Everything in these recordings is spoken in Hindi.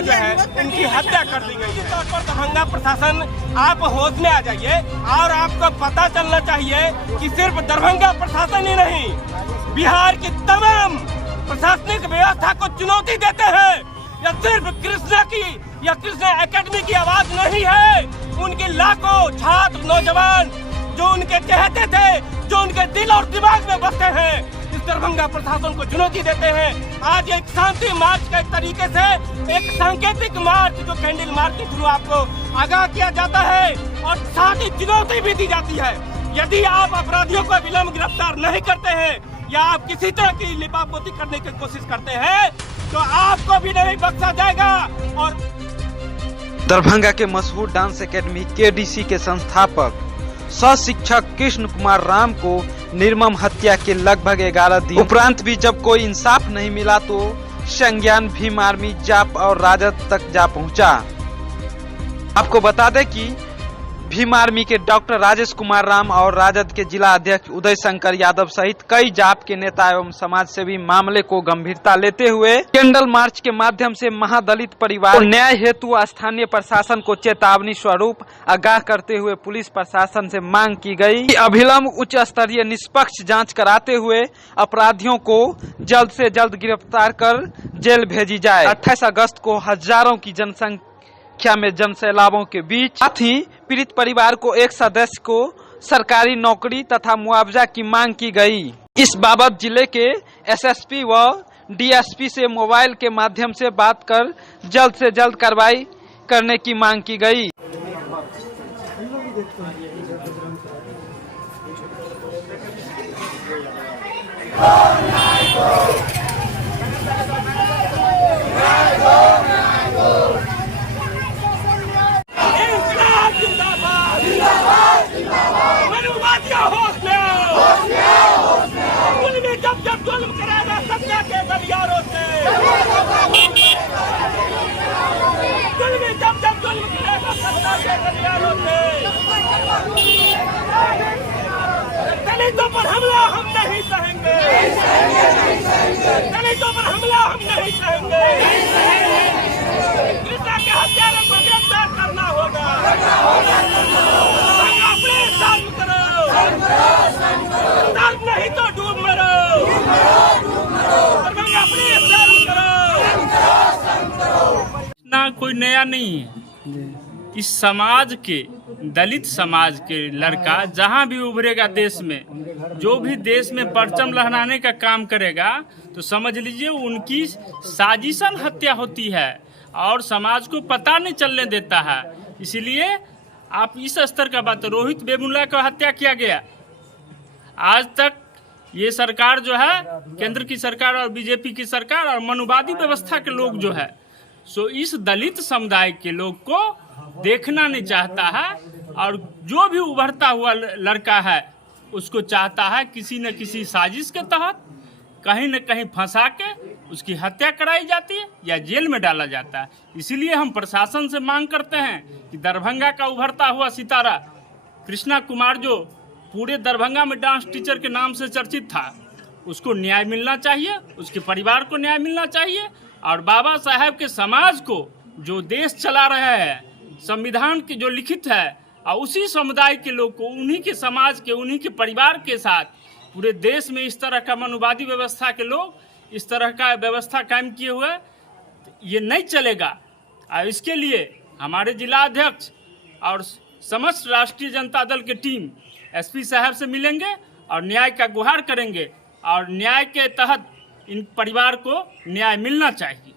को जो है उनकी हत्या कर दी गई है। तौर पर दरभंगा प्रशासन आप होश में आ जाइए और आपको पता चलना चाहिए कि सिर्फ दरभंगा प्रशासन ही नहीं, बिहार की तमाम प्रशासनिक व्यवस्था को चुनौती देते हैं। यह सिर्फ कृष्णा की या कृष्णा एकेडमी की आवाज नहीं है, उनके लाखों छात्र नौजवान जो उनके चहेते थे, जो उनके दिल और दिमाग में बसते हैं, इस दरभंगा प्रशासन को चुनौती देते हैं। आज एक शांति मार्च के तरीके से एक सांकेतिक मार्च जो कैंडल मार्च के थ्रू आपको आगाह किया जाता है और साथ ही चुनौती भी दी जाती है। यदि आप अपराधियों को विलंब गिरफ्तार नहीं करते हैं या आप किसी तरह की लिपापोती करने की कोशिश करते हैं तो आपको भी नहीं बख्शा जाएगा। और दरभंगा के मशहूर डांस एकेडमी केडीसी के संस्थापक सह शिक्षक कृष्ण कुमार राम को निर्मम हत्या के लगभग 11 दिन उपरांत भी जब कोई इंसाफ नहीं मिला तो संज्ञान भीम आर्मी, जाप और राजद तक जा पहुंचा। आपको बता दें कि भीम आर्मी के डॉक्टर राजेश कुमार राम और राजद के जिला अध्यक्ष उदय शंकर यादव सहित कई जाप के नेता एवं समाज सेवी मामले को गंभीरता लेते हुए कैंडल मार्च के माध्यम से महादलित परिवार को न्याय हेतु स्थानीय प्रशासन को चेतावनी स्वरूप आगाह करते हुए पुलिस प्रशासन से मांग की गई कि अभिलंब उच्च स्तरीय निष्पक्ष जाँच कराते हुए अपराधियों को जल्द से जल्द गिरफ्तार कर जेल भेजी जाए। 28 अगस्त को हजारों की जनसंख्या में जनसैलाबों के बीच साथ ही पीड़ित परिवार को एक सदस्य को सरकारी नौकरी तथा मुआवजा की मांग की गई। इस बाबत जिले के एसएसपी व डीएसपी से मोबाइल के माध्यम से बात कर जल्द से जल्द कार्रवाई करने की मांग की गई। जब जुल्म करेगा सत्ता के गलियारों से, जब जुल्म करेगा सत्ता के गलियारों से, दलितों पर हमला हम नहीं सहेंगे, दलितों पर हमला हम नहीं सहेंगे। कृष्णा के हत्यारों को गिरफ्तार करना होगा। अपने शांत करो, शांत नहीं तो डूब मरो। ना कोई नया नहीं है। इस समाज के, दलित समाज के लड़का जहाँ भी उभरेगा देश में, जो भी देश में परचम लहराने का काम करेगा तो समझ लीजिए उनकी साजिशन हत्या होती है और समाज को पता नहीं चलने देता है। इसलिए आप इस स्तर का बात, रोहित बेमुल्ला का हत्या किया गया, आज तक ये सरकार जो है, केंद्र की सरकार और बीजेपी की सरकार और मनुवादी व्यवस्था के लोग जो है सो इस दलित समुदाय के लोग को देखना नहीं चाहता है और जो भी उभरता हुआ लड़का है उसको चाहता है किसी न किसी साजिश के तहत कहीं न कहीं फंसा के उसकी हत्या कराई जाती है या जेल में डाला जाता है। इसीलिए हम प्रशासन से मांग करते हैं कि दरभंगा का उभरता हुआ सितारा कृष्णा कुमार जो पूरे दरभंगा में डांस टीचर के नाम से चर्चित था, उसको न्याय मिलना चाहिए, उसके परिवार को न्याय मिलना चाहिए और बाबा साहब के समाज को जो देश चला रहे हैं, संविधान के जो लिखित है और उसी समुदाय के लोग को, उन्हीं के समाज के, उन्हीं के परिवार के साथ पूरे देश में इस तरह का मनुवादी व्यवस्था के लोग इस तरह का व्यवस्था कायम किए हुए, ये नहीं चलेगा। और इसके लिए हमारे जिला अध्यक्ष और समस्त राष्ट्रीय जनता दल की टीम एसपी साहब से मिलेंगे और न्याय का गुहार करेंगे और न्याय के तहत इन परिवार को न्याय मिलना चाहिए।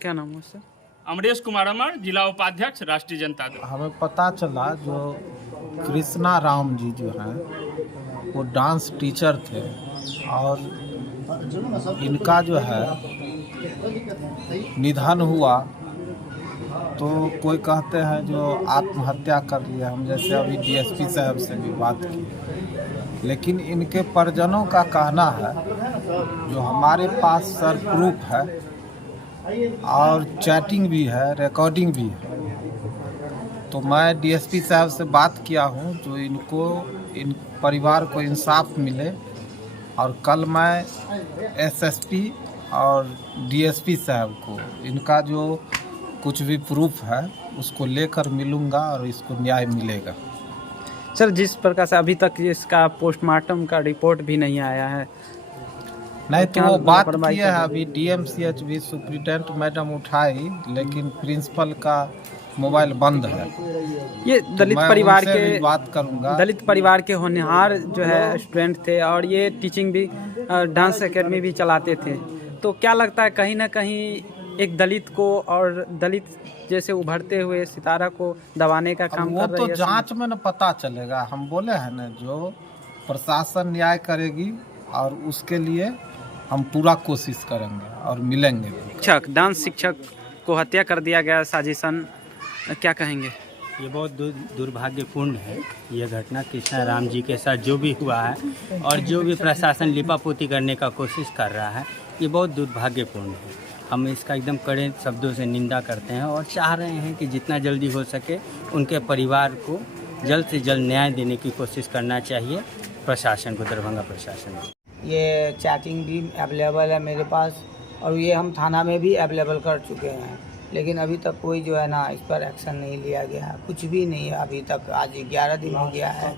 क्या नाम है सर? अमरेश कुमार अमर, जिला उपाध्यक्ष राष्ट्रीय जनता दल। हमें पता चला जो कृष्णा राम जी जो हैं वो डांस टीचर थे और इनका जो है निधन हुआ तो कोई कहते हैं जो आत्महत्या कर लिया। हम जैसे अभी डीएसपी साहब से भी बात की, लेकिन इनके परिजनों का कहना है जो हमारे पास सर प्रूफ है और चैटिंग भी है, रिकॉर्डिंग भी है। तो मैं डीएसपी साहब से बात किया हूँ जो इन परिवार को इंसाफ मिले और कल मैं एसएसपी और डीएसपी साहब को इनका जो कुछ भी प्रूफ है उसको लेकर मिलूंगा और इसको न्याय मिलेगा। सर, जिस प्रकार से अभी तक इसका पोस्टमार्टम का रिपोर्ट भी नहीं आया है, नहीं तो क्या वो बात लापरवाही किए है, कर अभी DMCH भी सुप्रिटेंडेंट मैडम उठाई, लेकिन प्रिंसिपल का मोबाइल बंद है। ये तो दलित मैं परिवार उनसे के भी बात करूंगा। दलित परिवार के होनहार जो है स्टूडेंट थे और ये टीचिंग भी डांस एकेडमी भी चलाते थे। तो क्या लगता है कहीं ना कहीं एक दलित को और दलित जैसे उभरते हुए सितारा को दबाने का काम वो कर रही तो है? जांच में न पता चलेगा। हम बोले हैं ना, जो प्रशासन न्याय करेगी और उसके लिए हम पूरा कोशिश करेंगे और मिलेंगे। शिक्षक, डांस शिक्षक को हत्या कर दिया गया साजिशन, क्या कहेंगे? ये बहुत दुर्भाग्यपूर्ण है। ये घटना कृष्णा राम जी के साथ जो भी हुआ है और जो भी प्रशासन लिपापोती करने का कोशिश कर रहा है, ये बहुत दुर्भाग्यपूर्ण है। हम इसका एकदम कड़े शब्दों से निंदा करते हैं और चाह रहे हैं कि जितना जल्दी हो सके उनके परिवार को जल्द से जल्द न्याय देने की कोशिश करना चाहिए प्रशासन को, दरभंगा प्रशासन को। ये चैटिंग भी अवेलेबल है मेरे पास और ये हम थाना में भी अवेलेबल कर चुके हैं, लेकिन अभी तक कोई जो है ना इस पर एक्शन नहीं लिया गया, कुछ भी नहीं है अभी तक। आज 11 दिन हो गया है।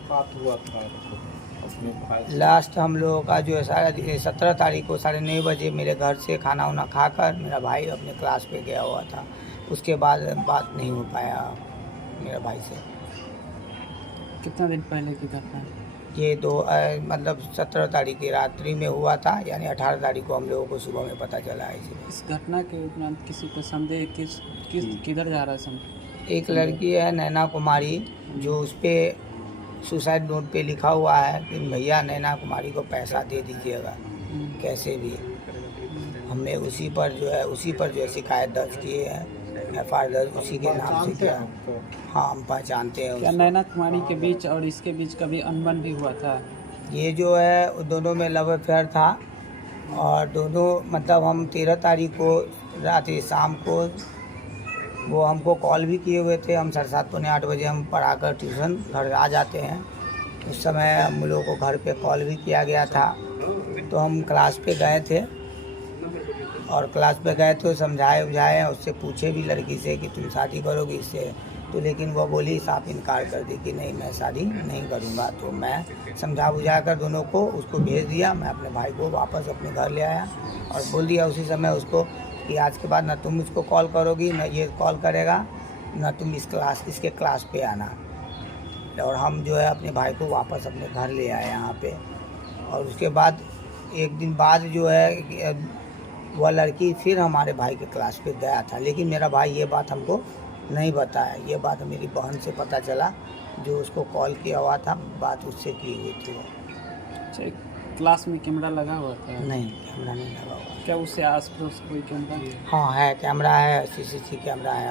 लास्ट हम लोगों का जो है 17 तारीख को 9:30 बजे मेरे घर से खाना वाना खाकर मेरा भाई अपने क्लास पे गया हुआ था। उसके बाद बात नहीं हो पाया मेरा भाई से। कितना दिन पहले की घटना है? ये मतलब 17 तारीख की रात्रि में हुआ था, यानी 18 तारीख को हम लोगों को सुबह में पता चला है। इस घटना के उपरांत किसी को संदेह किधर जा रहा है संदेह? एक लड़की है नैना कुमारी, जो उस पर सुसाइड नोट पे लिखा हुआ है कि भैया नैना कुमारी को पैसा दे दीजिएगा कैसे भी। हमने उसी पर जो है शिकायत दर्ज किए हैं, FIR दर्ज उसी के नाम से किया। हाँ, हम पहचानते हैं क्या उसको। नैना कुमारी के बीच और इसके बीच कभी अनबन भी हुआ था? ये जो है दोनों में लव अफेयर था और दोनों मतलब हम 13 तारीख को रात शाम को वो हमको कॉल भी किए हुए थे। हम 7:30 पौने 8 बजे हम पढ़ाकर ट्यूशन घर आ जाते हैं। उस समय हम लोगों को घर पे कॉल भी किया गया था, तो हम क्लास पे गए थे और क्लास पे गए तो समझाए उझाए, उससे पूछे भी लड़की से कि तुम शादी करोगी इससे, तो लेकिन वो बोली, साफ इनकार कर दी कि नहीं मैं शादी नहीं करूँगा। तो मैं समझा बुझा कर दोनों को उसको भेज दिया। मैं अपने भाई को वापस अपने घर ले आया और बोल दिया उसी समय उसको कि आज के बाद ना तुम मुझको कॉल करोगी, ना ये कॉल करेगा, ना तुम इसके क्लास पे आना। और हम जो है अपने भाई को वापस अपने घर ले आए यहाँ पे। और उसके बाद एक दिन बाद जो है वह लड़की फिर हमारे भाई के क्लास पे गया था, लेकिन मेरा भाई ये बात हमको नहीं बताया। ये बात मेरी बहन से पता चला, जो उसको कॉल किया हुआ था, बात उससे की हुई थी। अच्छा, क्लास में कैमरा लगा हुआ था? नहीं, कैमरा नहीं लगा हुआ। क्या उससे आस पड़ोस कोई कैमरा? हाँ है, कैमरा है, CCTV कैमरा है,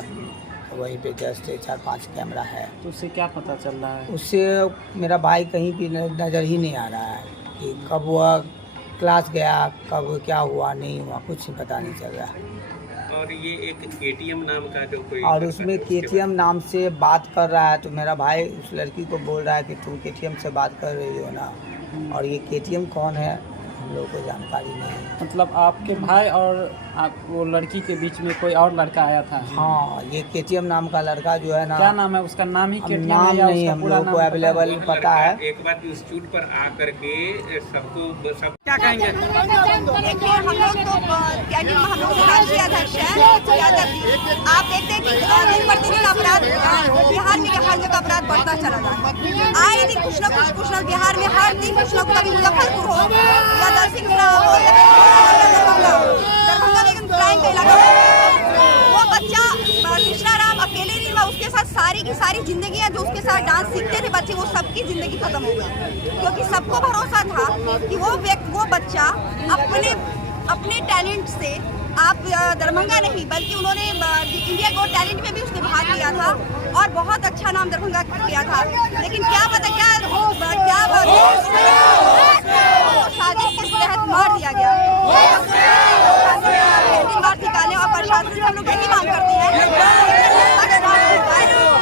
वहीं पे जस्ट 4-5 कैमरा है। तो उससे क्या पता चल रहा है? उससे मेरा भाई कहीं भी नज़र ही नहीं आ रहा है कि कब वह क्लास गया, कब क्या हुआ नहीं हुआ, कुछ पता नहीं चल रहा है। और ये एक KTM नाम का जो कोई और उसमें KTM नाम से बात कर रहा है, तो मेरा भाई उस लड़की को बोल रहा है कि तुम KTM से बात कर रही हो ना। और ये KTM कौन है हम लोगों को जानकारी नहीं है। मतलब आपके भाई और आप वो लड़की के बीच में कोई और लड़का आया था? हाँ, ये KTM नाम का लड़का जो है ना, क्या नाम है उसका? नाम ही KTM नाम है या नहीं उसका हम पूरा लोग नाम को पता है? अवेलेबल पता है। एक बार इंस्टीट्यूट पर आकर के सबको क्या कहेंगे? देखिए, हम लोग तो कैंटीन में हम लोग राष्ट्रीय अध्यक्ष हैं यादव जी। आप देखते हैं कि दिन प्रतिदिन अपराध बिहार में हर जगह अपराध बढ़ता चला जा रहा है। आए दिन कुछ न बिहार में हर दिन कुछ न कुछ, कभी मुजफ्फरपुर हो या दरसिंहपुरा हो या दरभंगा हो, दरभंगा में क्राइम का इलाका हो। वो बच्चा कृष्णा राम अकेले नहीं हुआ, उसके साथ सारी की सारी जिंदगियां जो उसके साथ डांस सीखते थे बच्चे, वो सबकी जिंदगी खत्म हो गई, क्योंकि सबको भरोसा था कि वो बच्चा अपने टैलेंट से आप दरभंगा नहीं बल्कि उन्होंने इंडिया गॉट टैलेंट में भी उसने भाग लिया था और बहुत अच्छा नाम दरभंगा किया था। लेकिन क्या पता क्या साजिश के तहत मार दिया गया। निकाले और प्रशासन से हम लोग यही मांग करते हैं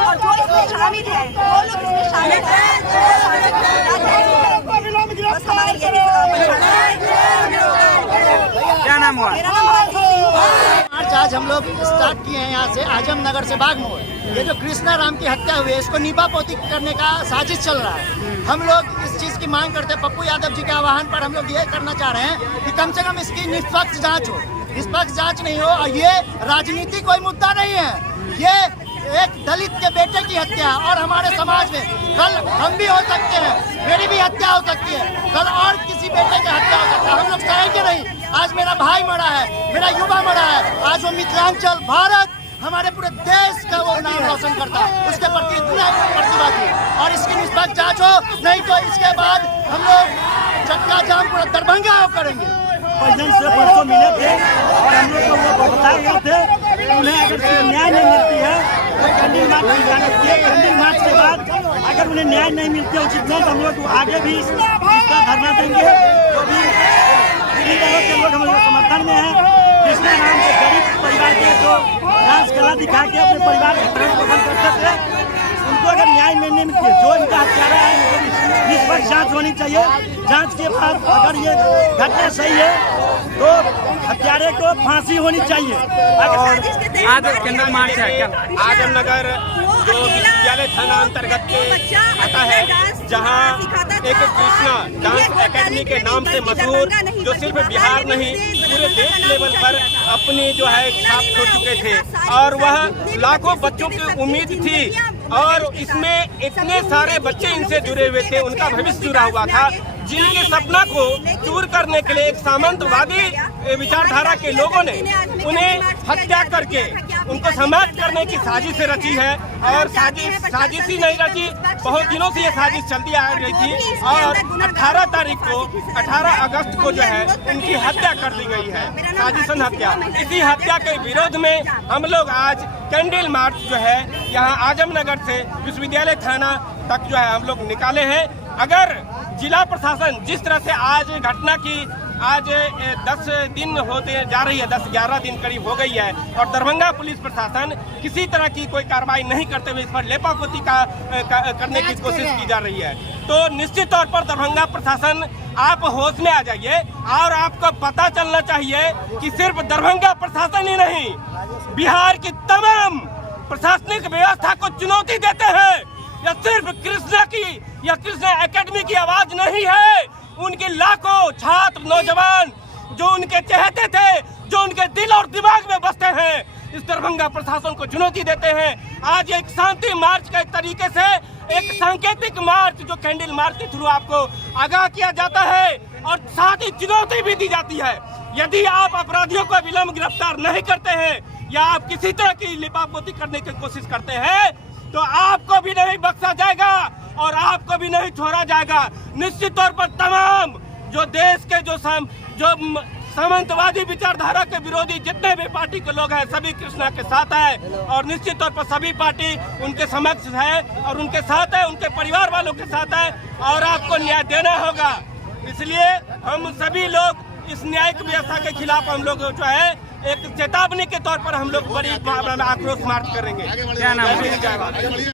और जो इसमें शामिल है वो लोग इसमें शामिल है। बस हमारे क्या नाम हुआ? मेरा नाम भारती सिंह। आज हम लोग स्टार्ट किए हैं यहाँ से आजम नगर से बागमोड़। ये जो कृष्णा राम की हत्या हुई है इसको नीपा पोती करने का साजिश चल रहा है। हम लोग इस चीज़ की मांग करते हैं, पप्पू यादव जी के आह्वान पर हम लोग ये करना चाह रहे हैं कि कम से कम इसकी निष्पक्ष जांच हो। निष्पक्ष जांच नहीं हो और ये राजनीति कोई मुद्दा नहीं है, ये एक दलित के बेटे की हत्या है। और हमारे समाज में कल हम भी हो सकते हैं, मेरी भी हत्या हो सकती है, कल और किसी बेटे की हत्या हो सकती है। हम लोग सहेंगे नहीं। आज मेरा भाई मरा है, मेरा युवा मरा है, आज वो मिथिलांचल भारत हमारे पूरे देश का वो नाम रोशन करता है, उसके प्रति इतना प्रतिवादी। और इसकी निष्पक्ष जांच हो, नहीं तो इसके बाद हम लोग चक्का जाम पूरा दरभंगा करेंगे। प्रेसिडेंट से परसों मिले थे और हम लोग को वो बताए गए थे उन्हें अगर न्याय नहीं मिलती है तो कैंडल मार्च की जाना चाहिए। कैंडल मार्च के बाद अगर उन्हें न्याय नहीं मिलती है उचित नहीं तो हम लोग आगे भी इसका धरना देंगे। तो भी के लोग हम लोग समर्थन में हैं। कृष्णा राम के गरीब परिवार के जो डांस कला दिखा के अपने परिवार का भरण पोषण करते थे, उनको अगर न्याय नहीं मिलती है, जो इनका हत्यारा है उनको निष्पक्ष जांच होनी चाहिए। जांच के बाद अगर ये घटना सही है तो हत्यारे को फांसी होनी चाहिए। और आज कैंडल मार्च है क्या? आजमनगर जो विश्वविद्यालय थाना अंतर्गत के आता है, जहां एक कृष्णा डांस एकेडमी के नाम से मशहूर, जो सिर्फ बिहार नहीं पूरे देश लेवल पर अपनी जो है छाप छोड़ चुके थे और वह लाखों बच्चों की उम्मीद थी। और इसमें इतने सारे बच्चे इनसे जुड़े हुए थे, उनका भविष्य जुड़ा हुआ था, जिनके सपना को चूर करने के लिए एक सामंतवादी विचारधारा के लोगों ने उन्हें हत्या करके उनको समाप्त करने की साजिश रची है। और साजिश ही नहीं रची, बहुत दिनों से ये साजिश चलती आ रही थी। और 18 तारीख को 18 अगस्त को जो है उनकी हत्या कर दी गई है, साजिशन हत्या। इसी हत्या के विरोध में हम लोग आज कैंडल मार्च जो है यहाँ आजमनगर से विश्वविद्यालय थाना तक जो है हम लोग निकाले हैं। अगर जिला प्रशासन जिस तरह से आज घटना की आज 10 दिन होते जा रही है, 10-11 दिन करीब हो गई है और दरभंगा पुलिस प्रशासन किसी तरह की कोई कार्रवाई नहीं करते हुए इस पर लेपापोती करने की कोशिश की जा रही है, तो निश्चित तौर पर दरभंगा प्रशासन आप होश में आ जाइए। और आपको पता चलना चाहिए कि सिर्फ दरभंगा प्रशासन ही नहीं, बिहार की तमाम प्रशासनिक व्यवस्था को चुनौती देते हैं। यह सिर्फ कृष्णा की या कृष्णा एकेडमी की आवाज नहीं है, उनके लाखों छात्र नौजवान जो उनके चहेते थे, जो उनके दिल और दिमाग में बसते हैं, इस दरभंगा प्रशासन को चुनौती देते हैं। आज एक शांति मार्च के तरीके से एक सांकेतिक मार्च जो कैंडल मार्च के थ्रू आपको आगाह किया जाता है और साथ ही चुनौती भी दी जाती है। यदि आप अपराधियों को विलंब गिरफ्तार नहीं करते हैं या आप किसी तरह की लिपापोती करने की कोशिश करते हैं तो आपको भी नहीं बख्शा जाएगा और आपको भी नहीं छोड़ा जाएगा। निश्चित तौर पर तमाम जो देश के जो सामंतवादी विचारधारा के विरोधी जितने भी पार्टी के लोग हैं सभी कृष्णा के साथ है और निश्चित तौर पर सभी पार्टी उनके समक्ष है और उनके साथ है, उनके परिवार वालों के साथ है और आपको न्याय देना होगा। इसलिए हम सभी लोग इस न्यायिक व्यवस्था के खिलाफ हम लोग जो है एक चेतावनी के तौर पर हम लोग बड़ी आक्रोश मार्च करेंगे। क्या नाम है?